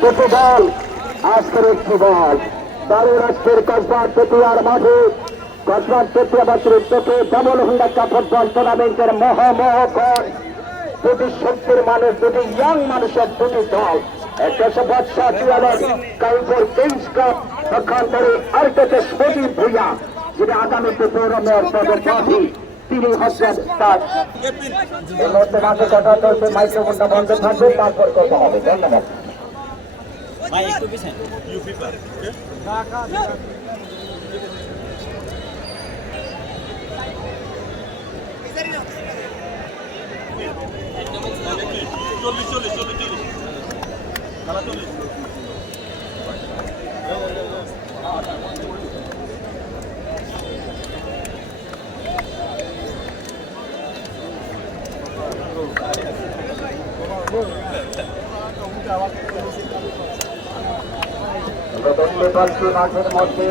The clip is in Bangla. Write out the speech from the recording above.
দুটি দল আজকের একটি দল দারুণ আজকের কসবার তেতুয়ার মাঠে কসবার তেতুয়া বাচ্চুর চোখে ডাবল হুন্ডা কাপ ফুটবল টুর্নামেন্টের মহামহকর দুটি শক্তির মানুষ দুটি ইয়াং মানুষের দুটি দল একটা বাদশা কাউন্টার কিংস কাপ পক্ষান্তরে আরেকটা সজীব ভূঁইয়া যিনি আগামীতে পৌর মেয়র পদের প্রার্থী তিনি হচ্ছেন তার এই মুহূর্তে মাঠে কথা চলছে মাইক্রোফোনটা বন্ধ থাকবে তারপর কথা হবে ধন্যবাদ মাঠের মধ্যে